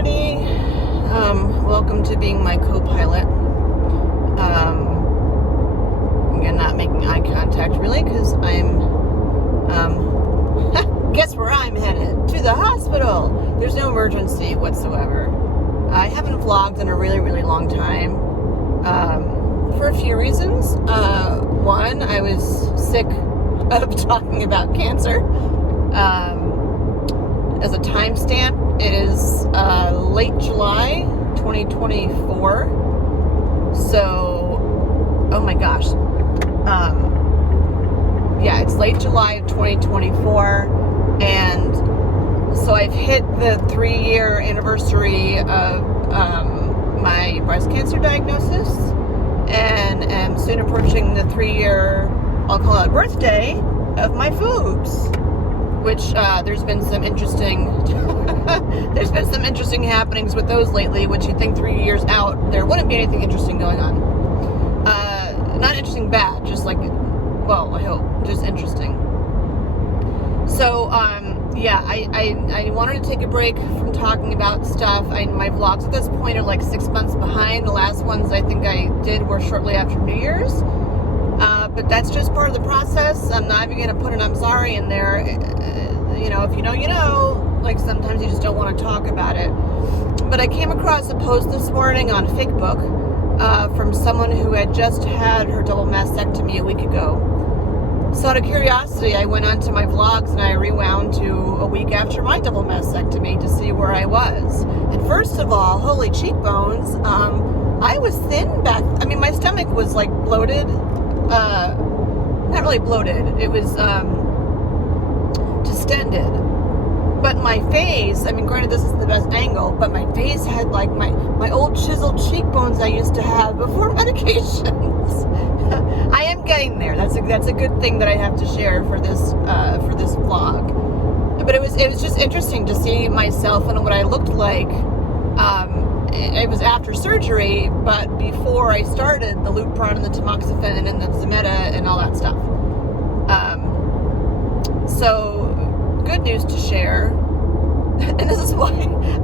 everybody. Welcome to being my co-pilot. Again, not making eye contact really because I'm, guess where I'm headed? To the hospital. There's no emergency whatsoever. I haven't vlogged in a really, really long time for a few reasons. One, I was sick of talking about cancer. As a timestamp, it is late July 2024. So, oh my gosh. Yeah, it's late July of 2024. And so I've hit the 3-year anniversary of my breast cancer diagnosis. And am soon approaching the 3-year, I'll call it birthday, of my boobs. Which there's been some interesting happenings with those lately, which you'd think 3 years out there wouldn't be anything interesting going on. Not interesting bad, just like, well, I hope, just interesting. So, yeah, I wanted to take a break from talking about stuff. My vlogs at this point are like 6 months behind. The last ones I think I did were shortly after New Year's. But that's just part of the process. I'm not even going to put an I'm sorry in there. You know, if you know, you know. Like, sometimes you just don't want to talk about it. But I came across a post this morning on Facebook from someone who had just had her double mastectomy a week ago. So out of curiosity, I went onto my vlogs and I rewound to a week after my double mastectomy to see where I was. And first of all, holy cheekbones, I was thin back. I mean, my stomach was like bloated. Not really bloated. It was distended. But my face, I mean, granted this is the best angle, but my face had like my old chiseled cheekbones I used to have before medications. I am getting there. That's a good thing that I have to share for this vlog. But it was just interesting to see myself and what I looked like. It was after surgery, but before I started the Lupron and the tamoxifen and the Zometa and all that stuff. So, good news to share. And this is why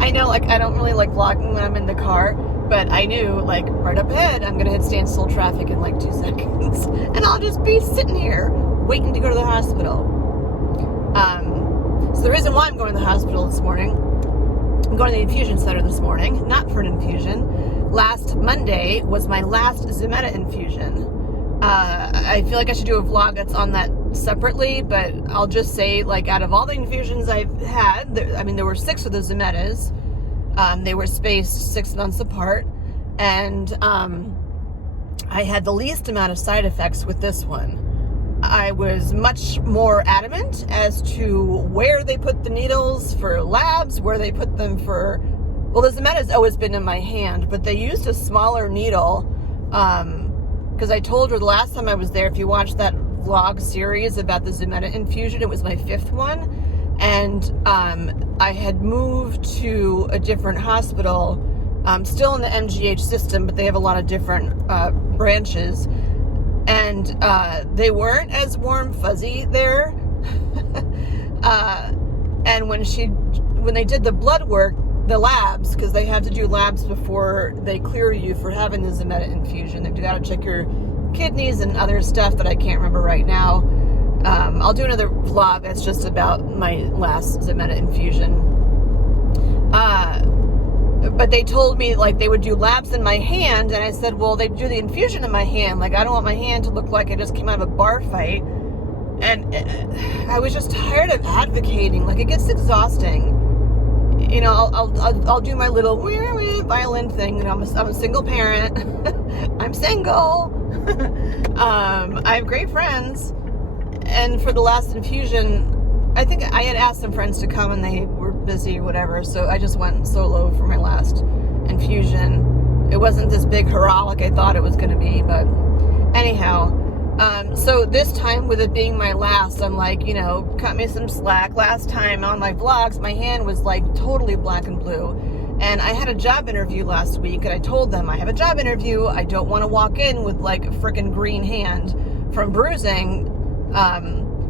I know, like, I don't really like vlogging when I'm in the car, but I knew, like, right up ahead, I'm going to hit standstill traffic in like 2 seconds. And I'll just be sitting here waiting to go to the hospital. So the reason why I'm going to the hospital this morning, I'm going to the infusion center this morning, not for an infusion. Last Monday was my last Zometa infusion. I feel like I should do a vlog that's on that separately, but I'll just say, like, out of all the infusions I've had, there were 6 of the Zometas. They were spaced 6 months apart, and I had the least amount of side effects with this one. I was much more adamant as to where they put the needles for labs, where they put them for, well, the Zometa's always been in my hand, but they used a smaller needle, because I told her the last time I was there, if you watched that vlog series about the Zometa infusion, it was my 5th one, and I had moved to a different hospital, still in the MGH system, but they have a lot of different branches. And they weren't as warm fuzzy there. And when they did the blood work, the labs, because they have to do labs before they clear you for having the Zometa infusion. They've got to check your kidneys and other stuff that I can't remember right now. I'll do another vlog that's just about my last Zometa infusion. But they told me, like, they would do labs in my hand, and I said, well, they do the infusion in my hand. Like, I don't want my hand to look like I just came out of a bar fight. And I was just tired of advocating. Like, it gets exhausting. You know, I'll do my little violin thing. You know, I'm a single parent. I'm single. I have great friends. And for the last infusion, I think I had asked some friends to come and they were busy or whatever, so I just went solo for my last infusion. It wasn't this big hurrah like I thought it was going to be, but anyhow, so this time with it being my last, I'm like, you know, cut me some slack. Last time on my vlogs, my hand was like totally black and blue, and I had a job interview last week, and I told them I have a job interview. I don't want to walk in with like a freaking green hand from bruising.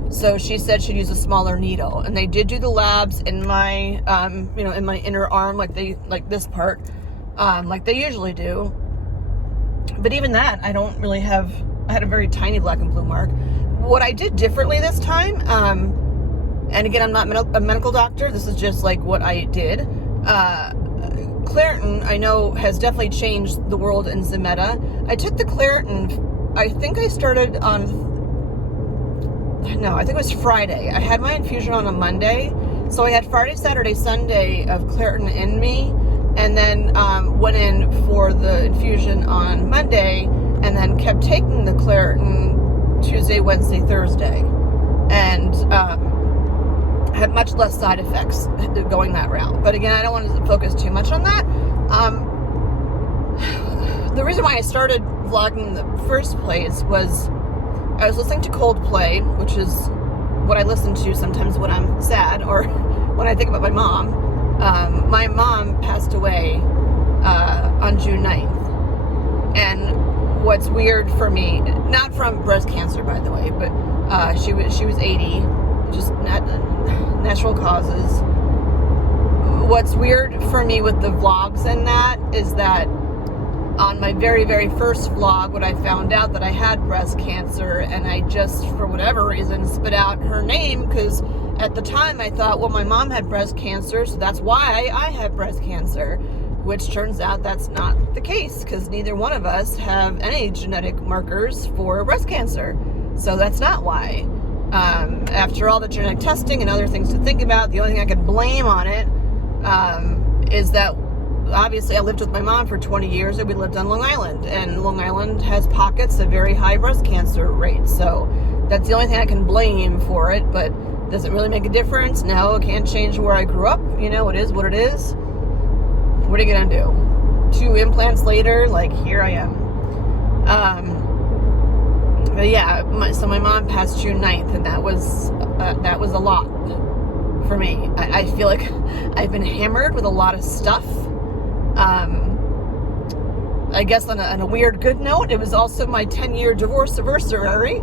So she said she'd use a smaller needle, and they did do the labs in my, in my inner arm, like this part, like they usually do. But even that, I had a very tiny black and blue mark. What I did differently this time, and again, I'm not a medical doctor. This is just like what I did. Claritin, I know, has definitely changed the world in Zometa. I took the Claritin, I think I started I think it was Friday. I had my infusion on a Monday. So I had Friday, Saturday, Sunday of Claritin in me, and then went in for the infusion on Monday, and then kept taking the Claritin Tuesday, Wednesday, Thursday. And had much less side effects going that route. But again, I don't want to focus too much on that. The reason why I started vlogging in the first place was I was listening to Coldplay, which is what I listen to sometimes when I'm sad or when I think about my mom. My mom passed away on June 9th. And what's weird for me, not from breast cancer, by the way, but she was 80, just natural causes. What's weird for me with the vlogs and that is that on my very, very first vlog, when I found out that I had breast cancer, and I just, for whatever reason, spit out her name, because at the time I thought, well, my mom had breast cancer, so that's why I had breast cancer, which turns out that's not the case, because neither one of us have any genetic markers for breast cancer. So that's not why. After all the genetic testing and other things to think about, the only thing I could blame on it is that obviously I lived with my mom for 20 years and we lived on Long Island, and Long Island has pockets of very high breast cancer rates. So that's the only thing I can blame for it, but does it really make a difference? No, it can't change where I grew up. It is what it is. What are you gonna do? 2 implants later, like, here I am. But yeah, so my mom passed June 9th, and that was a lot for me. I feel like I've been hammered with a lot of stuff. I guess on a weird good note, it was also my 10-year divorce anniversary.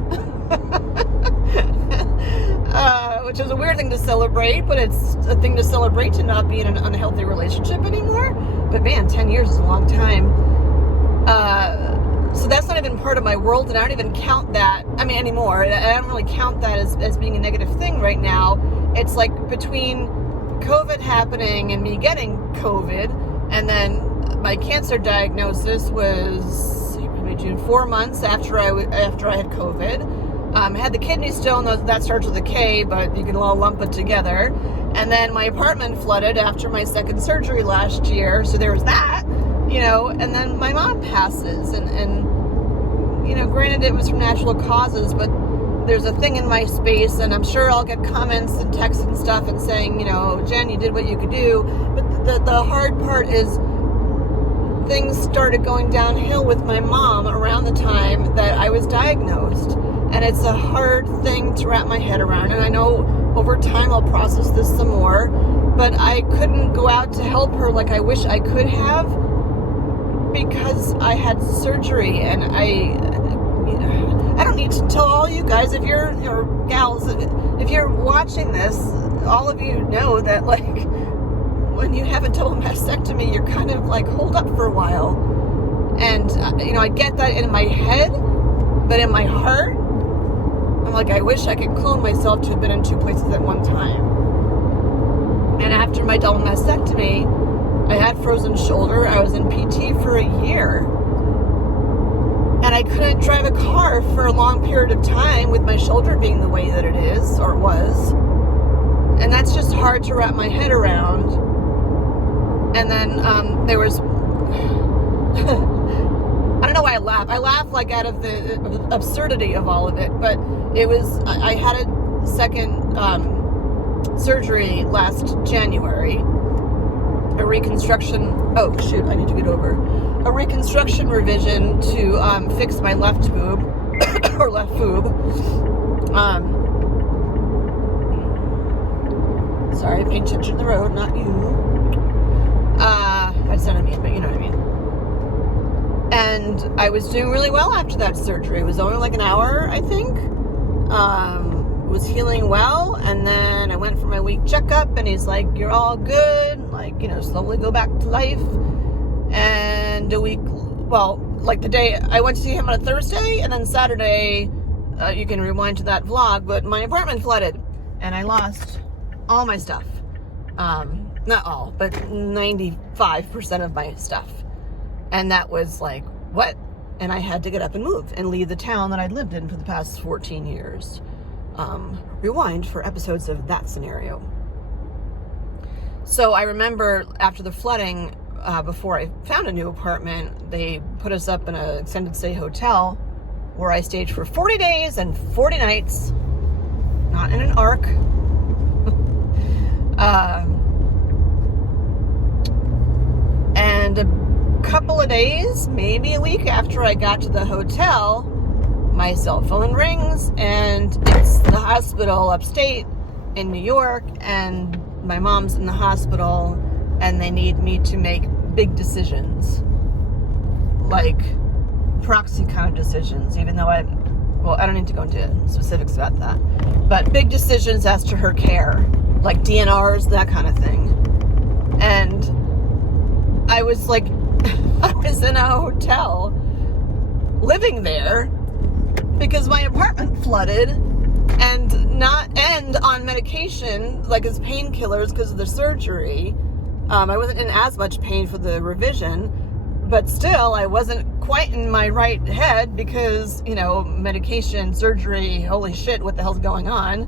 Which is a weird thing to celebrate, but it's a thing to celebrate to not be in an unhealthy relationship anymore. But man, 10 years is a long time. So that's not even part of my world, and I don't even count that, anymore. I don't really count that as being a negative thing right now. It's like between COVID happening and me getting COVID, and then my cancer diagnosis was June, 4 months after I had COVID. I had the kidney stone, that starts with a K, but you can all lump it together. And then my apartment flooded after my second surgery last year, so there was that, and then my mom passes, and granted it was from natural causes, but there's a thing in my space, and I'm sure I'll get comments and texts and stuff and saying, Jen, you did what you could do. But the hard part is things started going downhill with my mom around the time that I was diagnosed. And it's a hard thing to wrap my head around. And I know over time I'll process this some more, but I couldn't go out to help her like I wish I could have, because I had surgery. And I don't need to tell all you guys, if you're, or gals, if you're watching this, all of you know that, like, when you have a double mastectomy, you're kind of like holed up for a while. And, I get that in my head, but in my heart, I'm like, I wish I could clone myself to have been in 2 places at one time. And after my double mastectomy, I had frozen shoulder. I was in PT for a year. And I couldn't drive a car for a long period of time with my shoulder being the way that it is, or was. And that's just hard to wrap my head around. And then there was... I don't know why I laugh. I laugh like out of the absurdity of all of it, but it was, I had a second surgery last January, a reconstruction, oh shoot, I need to get over, a reconstruction revision to fix my left boob, or left boob. Sorry, paying attention to the road, not you. That's not what I mean, but you know what I mean. And I was doing really well after that surgery. It was only like an hour, I think. was healing well, and then I went for my week checkup, and he's like, you're all good, like, slowly go back to life. And the day I went to see him on a Thursday, and then Saturday, you can rewind to that vlog, but my apartment flooded, and I lost all my stuff. Not all, but 95% of my stuff. And that was like, what? And I had to get up and move and leave the town that I'd lived in for the past 14 years. Rewind for episodes of that scenario. So I remember after the flooding, before I found a new apartment, they put us up in an extended stay hotel where I stayed for 40 days and 40 nights. Not in an ark. And a couple of days, maybe a week after I got to the hotel, my cell phone rings, and it's the hospital upstate in New York, and my mom's in the hospital, and they need me to make big decisions, like proxy kind of decisions, even though I don't need to go into specifics about that, but big decisions as to her care, like DNRs, that kind of thing. And I was like, I was in a hotel living there because my apartment flooded, and on medication, like as painkillers because of the surgery. I wasn't in as much pain for the revision, but still I wasn't quite in my right head because, medication, surgery, holy shit, what the hell's going on?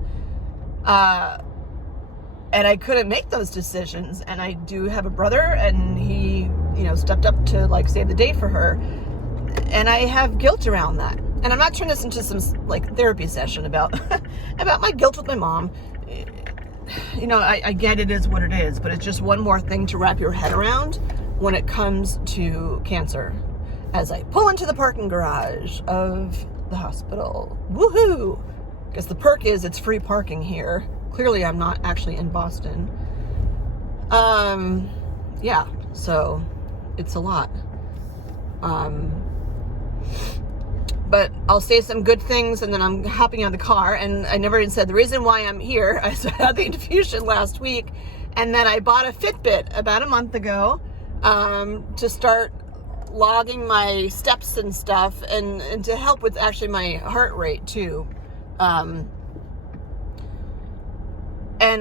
And I couldn't make those decisions. And I do have a brother, and he, stepped up to like save the day for her. And I have guilt around that. And I'm not turning this into some like therapy session about about my guilt with my mom. I get it is what it is, but it's just one more thing to wrap your head around when it comes to cancer. As I pull into the parking garage of the hospital. Woohoo! Because the perk is it's free parking here. Clearly I'm not actually in Boston. Yeah, so it's a lot. But I'll say some good things, and then I'm hopping out of the car, and I never even said the reason why I'm here. I had the infusion last week, and then I bought a Fitbit about a month ago to start logging my steps and stuff, and to help with actually my heart rate too. And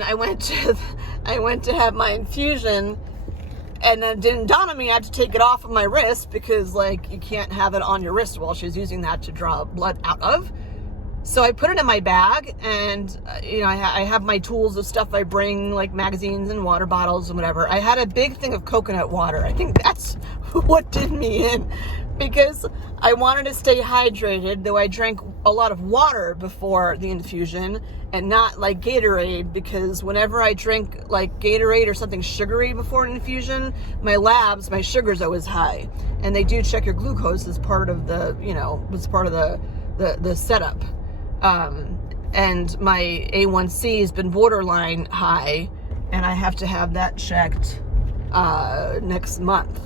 I went to have my infusion, and then it didn't dawn on me I had to take it off of my wrist because, like, you can't have it on your wrist while she's using that to draw blood out of. So I put it in my bag, and, I have my tools of stuff I bring, like magazines and water bottles and whatever. I had a big thing of coconut water. I think that's what did me in, because I wanted to stay hydrated, though I drank a lot of water before the infusion and not like Gatorade, because whenever I drink like Gatorade or something sugary before an infusion, my sugar's always high. And they do check your glucose as part of the, was part of the setup. And my A1C has been borderline high, and I have to have that checked next month.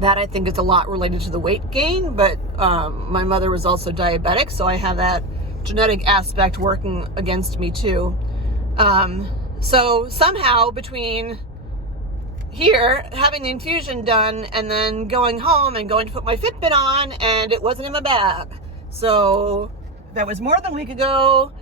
That I think is a lot related to the weight gain, but my mother was also diabetic, so I have that genetic aspect working against me too. So somehow between here, having the infusion done, and then going home and going to put my Fitbit on, and it wasn't in my bag. So that was more than a week ago.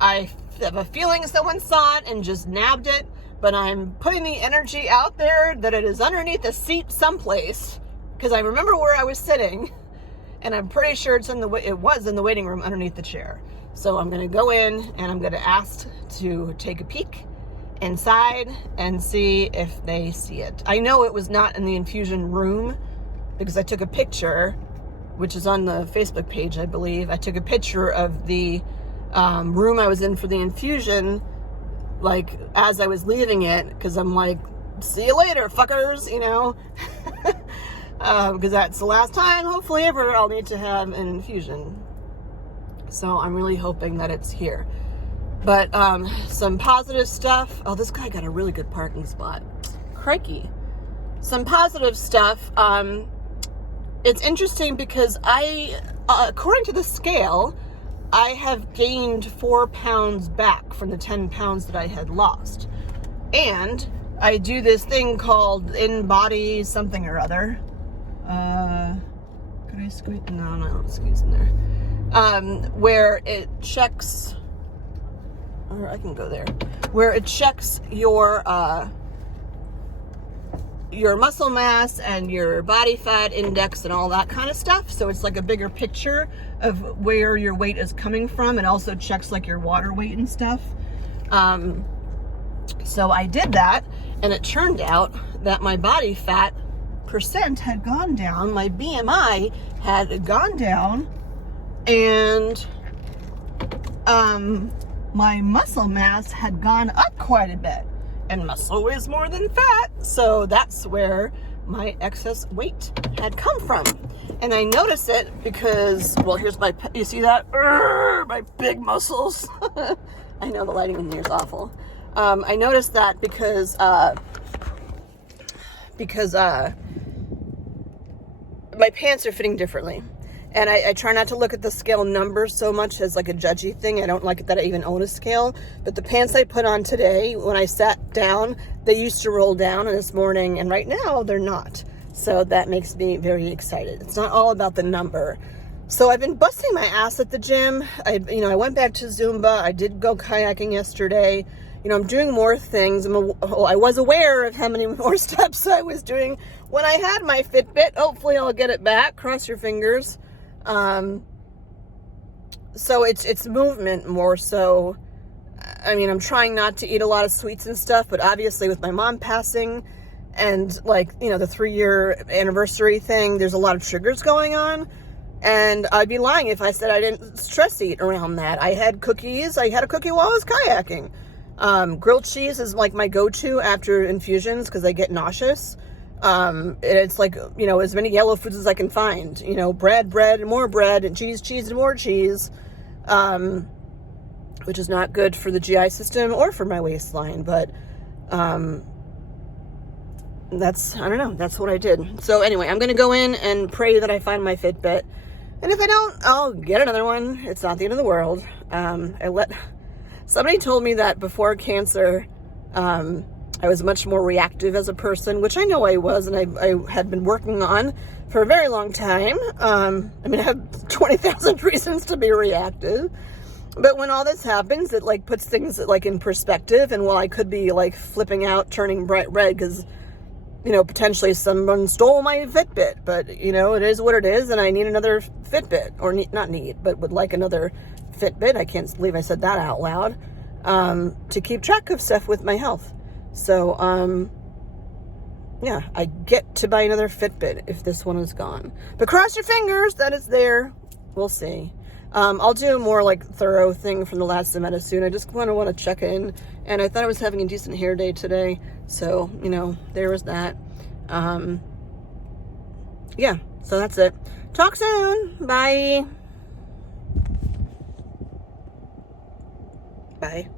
I have a feeling someone saw it and just nabbed it, but I'm putting the energy out there that it is underneath a seat someplace, because I remember where I was sitting, and I'm pretty sure it was in the waiting room underneath the chair. So I'm going to go in, and I'm going to ask to take a peek inside and see if they see it. I know it was not in the infusion room because I took a picture, which is on the Facebook page, I believe. I took a picture of the room I was in for the infusion, like as I was leaving it, because I'm like, see you later, fuckers, because that's the last time, hopefully ever, I'll need to have an infusion. So I'm really hoping that it's here. But some positive stuff. Oh, this guy got a really good parking spot. Crikey. Some positive stuff. It's interesting because according to the scale, I have gained 4 pounds back from the 10 pounds that I had lost. And I do this thing called in-body something or other. Could I squeeze? No, not squeeze in there. Where it checks, or I can go there, where it checks your muscle mass and your body fat index and all that kind of stuff. So it's like a bigger picture of where your weight is coming from, and also checks like your water weight and stuff. So I did that, and it turned out that my body fat percent had gone down, my BMI had gone down, and my muscle mass had gone up quite a bit. And muscle is more than fat, so that's where my excess weight had come from. And I notice it because, well, here's my, you see that? My big muscles. I know the lighting in here is awful. I noticed that because my pants are fitting differently. And I try not to look at the scale numbers so much as like a judgy thing. I don't like it that I even own a scale. But the pants I put on today, when I sat down, they used to roll down this morning, and right now they're not. So that makes me very excited. It's not all about the number. So I've been busting my ass at the gym. I went back to Zumba. I did go kayaking yesterday. I'm doing more things. I was aware of how many more steps I was doing when I had my Fitbit. Hopefully I'll get it back. Cross your fingers. So it's movement more so. I'm trying not to eat a lot of sweets and stuff, but obviously with my mom passing and the 3-year anniversary thing, there's a lot of triggers going on. And I'd be lying if I said I didn't stress eat around that. I had cookies. I had a cookie while I was kayaking. Grilled cheese is like my go-to after infusions because I get nauseous. It's like, as many yellow foods as I can find, bread, and more bread, and cheese, and more cheese, which is not good for the GI system or for my waistline, but, that's what I did. So anyway, I'm going to go in and pray that I find my Fitbit. And if I don't, I'll get another one. It's not the end of the world. Somebody told me that before cancer, I was much more reactive as a person, which I know I was, and I had been working on for a very long time. I have 20,000 reasons to be reactive. But when all this happens, it puts things in perspective. And while I could be flipping out, turning bright red because, potentially someone stole my Fitbit, but it is what it is. And I need another Fitbit, or not need, but would like another Fitbit. I can't believe I said that out loud, to keep track of stuff with my health. So, I get to buy another Fitbit if this one is gone. But cross your fingers that it's there. We'll see. I'll do a more thorough thing from the last Zometa soon. I just want to check in. And I thought I was having a decent hair day today. So, there was that. So that's it. Talk soon. Bye. Bye.